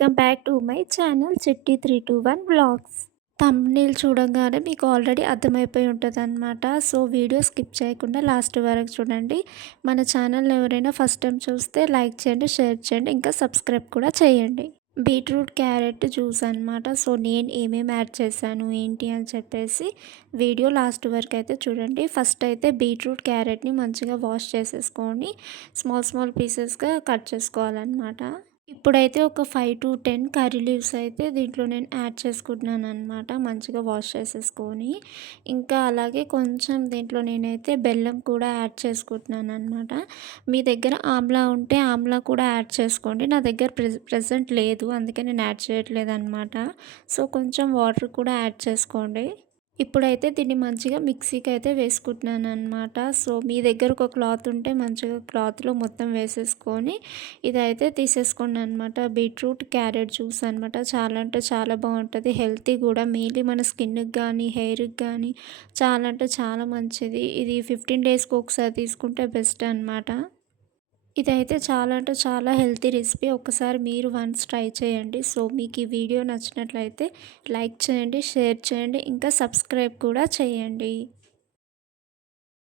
Welcome back to my channel చిట్టి 321 vlogs. Thumbnail చూడంగానే మీకు ఆల్రెడీ అర్థమైపోయి ఉంటదనమాట. సో, వీడియో స్కిప్ చేయకుండా లాస్ట్ వరకు చూడండి. మన ఛానల్‌ని ఎవరైనా ఫస్ట్ టైం చూస్తే లైక్ చేయండి, షేర్ చేయండి, ఇంకా సబ్స్క్రైబ్ కూడా చేయండి. బీట్రూట్, క్యారెట్ జ్యూస్ అనమాట. సో, నేను ఏమేమి యాడ్ చేశాను, ఏంటి అని చెప్పేసి వీడియో లాస్ట్ వరకు అయితే చూడండి. ఫస్ట్ అయితే బీట్రూట్, క్యారెట్‌ని మంచిగా వాష్ చేసేసుకొని స్మాల్ స్మాల్ పీసెస్‌గా కట్ చేసుకోవాలనమాట. ఇప్పుడైతే ఒక 5-10 కర్రీ లీవ్స్ అయితే దీంట్లో నేను యాడ్ చేసుకుంటున్నాననమాట. మంచిగా వాష్ చేసేసుకొని, ఇంకా అలాగే కొంచెం దీంట్లో నేనైతే బెల్లం కూడా యాడ్ చేసుకుంటున్నాననమాట. మీ దగ్గర ఆమ్లా ఉంటే ఆమ్లా కూడా యాడ్ చేసుకోండి. నా దగ్గర ప్రెజెంట్ లేదు. అందుకే నేను యాడ్ చేయట్లేదనమాట. సో, కొంచెం వాటర్ కూడా యాడ్ చేసుకోండి. ఇప్పుడైతే దీన్ని మంచిగా మిక్సీకైతే వేసుకుంటున్నాననమాట. సో, మీ దగ్గర ఒక క్లాత్ ఉంటే మంచిగా క్లాత్‌లో మొత్తం వేసేసుకొని ఇదైతే తీసేసుకోండనమాట. బీట్రూట్, క్యారెట్ జ్యూస్ అనమాట. చాలా అంటే చాలా బావుంటది. హెల్తీ గూడా. మెయిన్‌లీ మన స్కిన్‌కి గానీ, హెయిర్‌కి గానీ చాలా అంటే చాలా మంచిది. ఇది 15 డేస్‌కి ఒకసారి తీసుకుంటే బెస్ట్ అనమాట. ఇదైతే చాలా అంటే చాలా హెల్తీ రెసిపీ. ఒక్కసారి మీరు వన్స్ ట్రై చేయండి. సో, మీకు ఈ వీడియో నచ్చినట్లయితే లైక్ చేయండి, షేర్ చేయండి, ఇంకా సబ్స్క్రైబ్ కూడా చేయండి.